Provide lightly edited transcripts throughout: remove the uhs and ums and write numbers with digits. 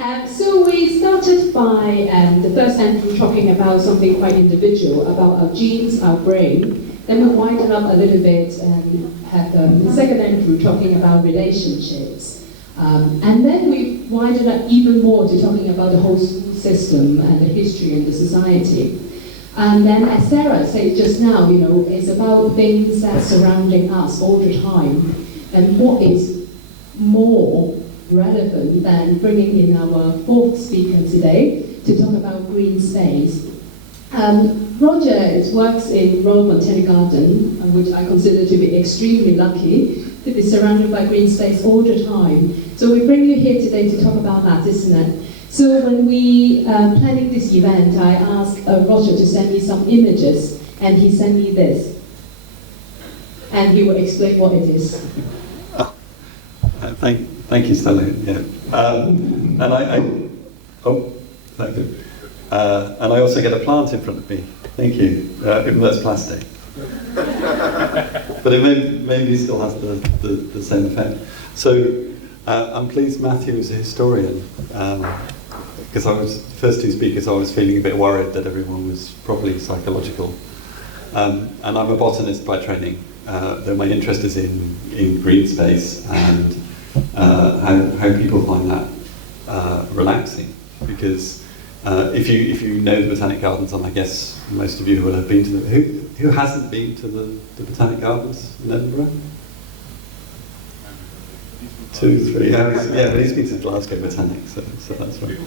So we started by the first entry talking about something quite individual, about our genes, our brain. Then we widened up a little bit and had the second entry talking about relationships. And then we widened up even more to talking about the whole school system and the history and the society. And then, as Sarah said just now, it's about things that are surrounding us all the time. And what is more relevant than bringing in our fourth speaker today to talk about green space. Roger works in Royal Botanic Gardens, which I consider to be extremely lucky to be surrounded by green space all the time. So we bring you here today to talk about that, isn't it? So when we planning this event, I asked Roger to send me some images, and he sent me this. And he will explain what it is. Thank you, Stella. Yeah. And thank you. And I also get a plant in front of me. Thank you. Even though it's plastic. But it maybe still has the same effect. So I'm pleased Matthew is a historian. Because the first two speakers, I was feeling a bit worried that everyone was probably psychological. And I'm a botanist by training. Though my interest is in green space and how people find that relaxing. Because if you know the Botanic Gardens, and I guess most of you will have been to them, who hasn't been to the Botanic Gardens in Edinburgh? 2, 3 hours. Yeah, but he's been to Glasgow Botanic, so that's right.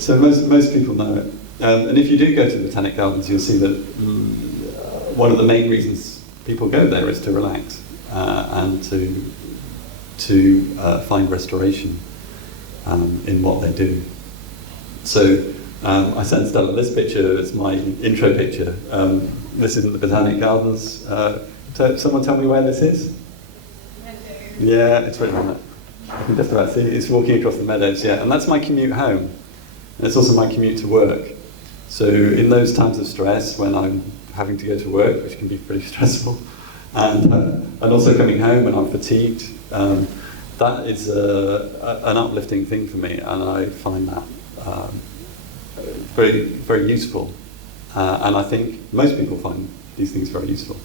So most people know it. And if you do go to the Botanic Gardens, you'll see that one of the main reasons people go there is to relax and to find restoration in what they do. So I sent Stella this picture. It's my intro picture. This isn't the Botanic Gardens. Someone tell me where this is? Yeah, it's written on it. I can just about see it. It's walking across the meadows, yeah. And that's my commute home. And it's also my commute to work. So in those times of stress, when I'm having to go to work, which can be pretty stressful, and also coming home when I'm fatigued, that is an uplifting thing for me, and I find that very, very useful. And I think most people find these things very useful.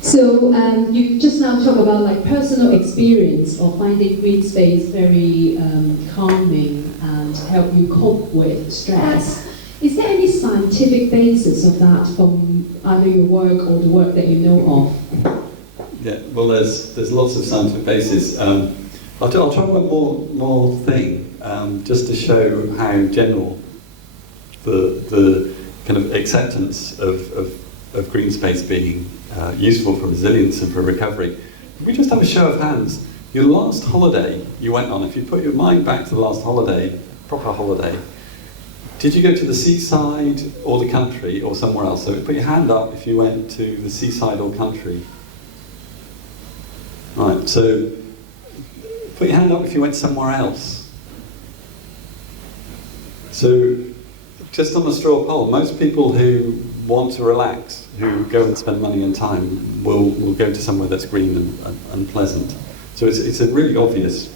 So you just now talk about like personal experience of finding green space very calming and help you cope with stress. Is there any scientific basis of that from either your work or the work that you know of? Yeah, well, there's lots of scientific basis. I'll talk about more thing just to show how general the kind of acceptance of green space being useful for resilience and for recovery. If we just have a show of hands, your last holiday you went on, if you put your mind back to the last holiday, proper holiday, did you go to the seaside or the country or somewhere else? So put your hand up if you went to the seaside or country. Right, so put your hand up if you went somewhere else. So just on a straw poll, most people who want to relax, who go and spend money and time, will go to somewhere that's green and pleasant. So it's a really obvious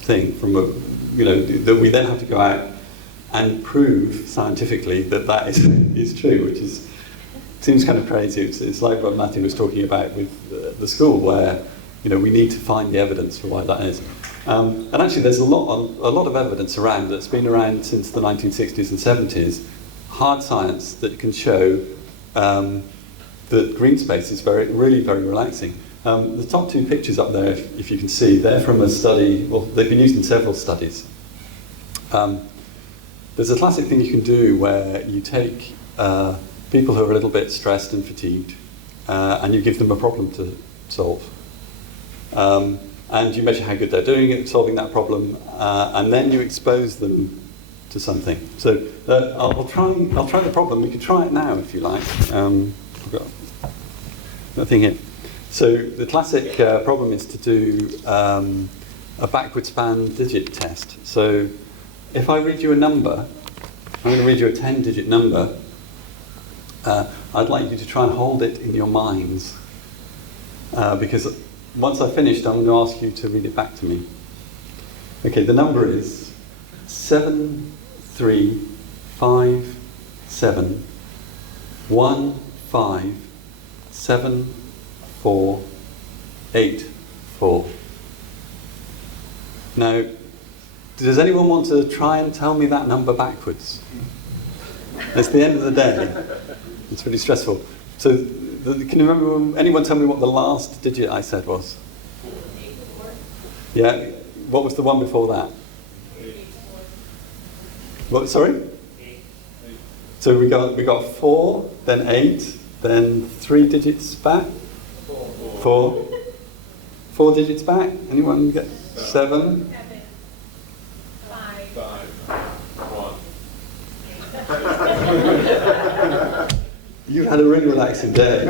thing from that we then have to go out and prove scientifically that is true, which seems kind of crazy. It's like what Matthew was talking about with the school, where we need to find the evidence for why that is. And actually, there's a lot of evidence around that's been around since the 1960s and 70s. Hard science that can show that green space is really very relaxing. The top two pictures up there, if you can see, they're from a study. Well, they've been used in several studies. There's a classic thing you can do where you take people who are a little bit stressed and fatigued, and you give them a problem to solve. And you measure how good they're doing at solving that problem, and then you expose them to something. So I'll try the problem. We can try it now if you like. I've got that thing here. So the classic problem is to do a backward span digit test. So if I read you a number, I'm going to read you a 10-digit number. I'd like you to try and hold it in your minds, because once I've finished, I'm going to ask you to read it back to me. Okay, the number is 7357157484. Now, does anyone want to try and tell me that number backwards? It's the end of the day. It's really stressful. So, can you remember, anyone tell me what the last digit I said was? 84. Yeah, what was the one before that? 84. What, sorry? 8. So we got 4, then 8, then 3 digits back? 4. 4 digits back? Anyone get 7? 7. 5. 1. You've had a really relaxing day.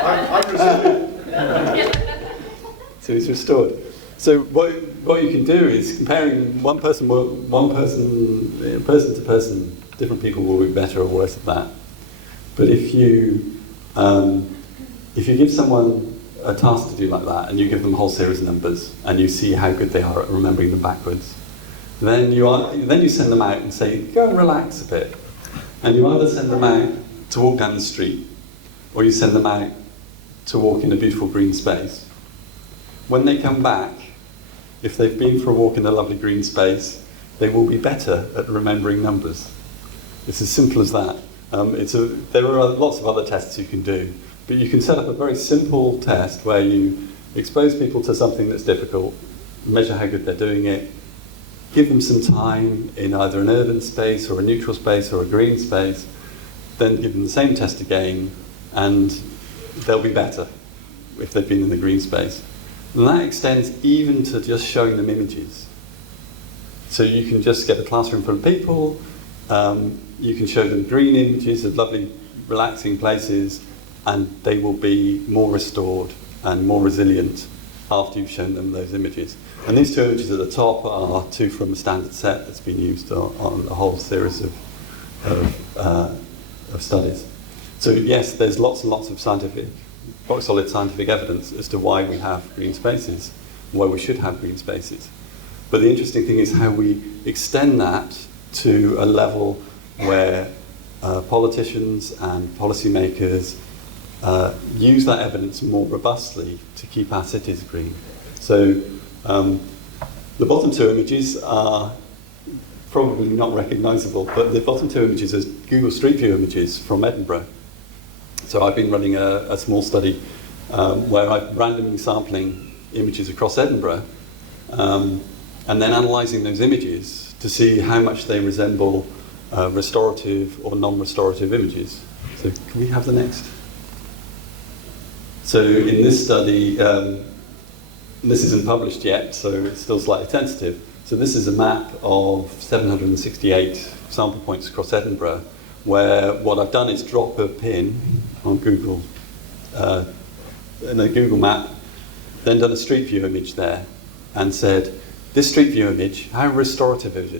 I'm resilient. So it's restored. So what you can do is comparing person to person, different people will be better or worse at that. But if you give someone a task to do like that, and you give them a whole series of numbers, and you see how good they are at remembering them backwards, then you send them out and say, go and relax a bit. And you either send them out to walk down the street, or you send them out to walk in a beautiful green space. When they come back, if they've been for a walk in a lovely green space, they will be better at remembering numbers. It's as simple as that. There are lots of other tests you can do, but you can set up a very simple test where you expose people to something that's difficult, measure how good they're doing it, give them some time in either an urban space or a neutral space or a green space, then give them the same test again, and they'll be better if they've been in the green space. And that extends even to just showing them images. So you can just get a classroom full of people, you can show them green images of lovely, relaxing places, and they will be more restored and more resilient after you've shown them those images. And these 2 images at the top are 2 from a standard set that's been used on a whole series of studies. So yes, there's lots and lots of rock solid scientific evidence as to why we have green spaces, why we should have green spaces. But the interesting thing is how we extend that to a level where politicians and policymakers use that evidence more robustly to keep our cities green. So the bottom 2 images are probably not recognisable, but the bottom 2 images are Google Street View images from Edinburgh. So I've been running a small study where I'm randomly sampling images across Edinburgh and then analysing those images to see how much they resemble restorative or non-restorative images. So can we have the next? So in this study, this isn't published yet, so it's still slightly tentative. So this is a map of 768 sample points across Edinburgh, where what I've done is drop a pin on Google, in a Google map, then done a Street View image there, and said, this Street View image, how restorative is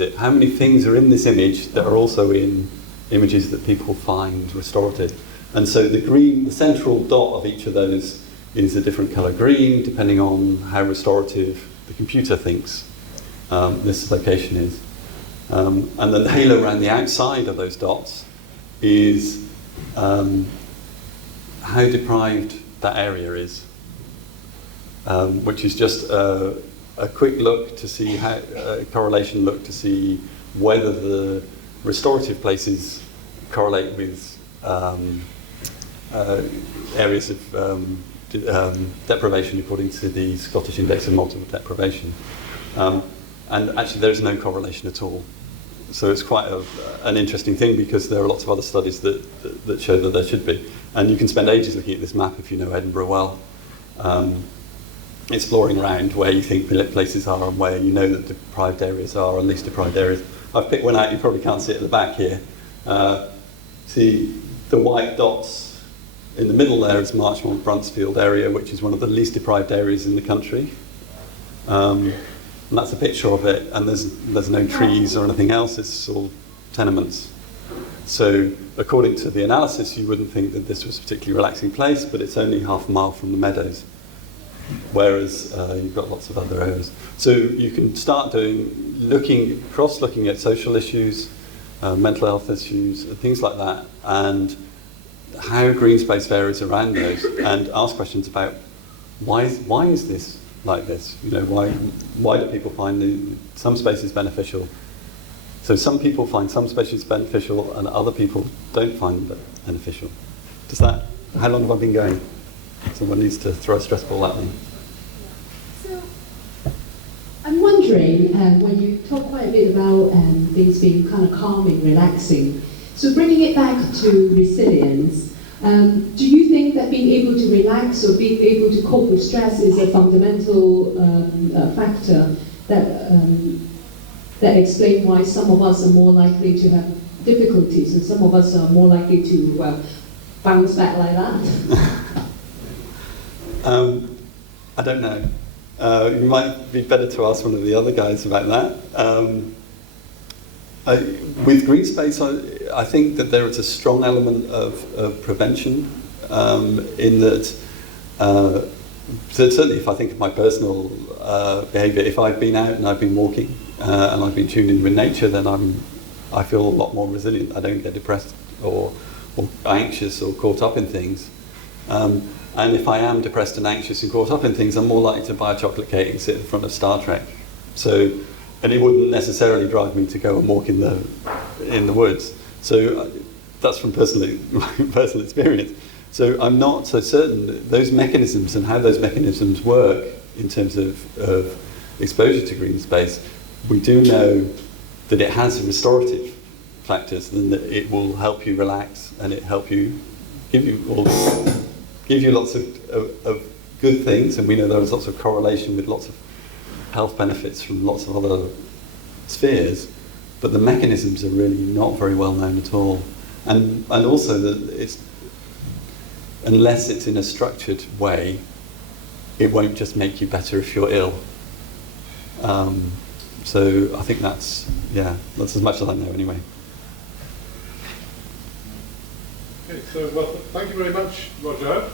it? How many things are in this image that are also in images that people find restorative? And so the central dot of each of those is a different colour green, depending on how restorative the computer thinks this location is. And then the halo around the outside of those dots is how deprived that area is, which is just a quick look to see how, a correlation look to see whether the restorative places correlate with areas of deprivation according to the Scottish Index of Multiple Deprivation. And actually there is no correlation at all. So it's quite an interesting thing because there are lots of other studies that show that there should be. And you can spend ages looking at this map if you know Edinburgh well, exploring around where you think places are and where you know that deprived areas are and least deprived areas. I've picked one out, you probably can't see it at the back here. See the white dots in the middle there is Marchmont-Bruntsfield area, which is one of the least deprived areas in the country. And that's a picture of it, and there's no trees or anything else, it's all tenements. So according to the analysis, you wouldn't think that this was a particularly relaxing place, but it's only half a mile from the meadows. whereas you've got lots of other areas. So you can start cross-looking at social issues, mental health issues, and things like that, and how green space varies around those, and ask questions about why is this like this? You know, why do people find some spaces beneficial? So some people find some spaces beneficial, and other people don't find them beneficial. How long have I been going? Someone needs to throw a stress ball at me. So, I'm wondering, when you talk quite a bit about things being kind of calming, relaxing, so bringing it back to resilience, do you think that being able to relax or being able to cope with stress is a fundamental factor that explains why some of us are more likely to have difficulties and some of us are more likely to, bounce back like that? I don't know. You might be better to ask one of the other guys about that. With green space, I think that there is a strong element of prevention in that, certainly if I think of my personal behaviour, if I've been out and I've been walking and I've been tuned in with nature, then I feel a lot more resilient. I don't get depressed or anxious or caught up in things. And if I am depressed and anxious and caught up in things, I'm more likely to buy a chocolate cake and sit in front of Star Trek. And it wouldn't necessarily drive me to go and walk in the woods. So that's from personal experience. So I'm not so certain those mechanisms and how those mechanisms work in terms of exposure to green space. We do know that it has restorative factors, and that it will help you relax and it give you lots of good things, and we know there is lots of correlation with lots of health benefits from lots of other spheres, but the mechanisms are really not very well known at all. And also that unless it's in a structured way, it won't just make you better if you're ill. So I think that's as much as I know anyway. Okay, so well, thank you very much, Roger.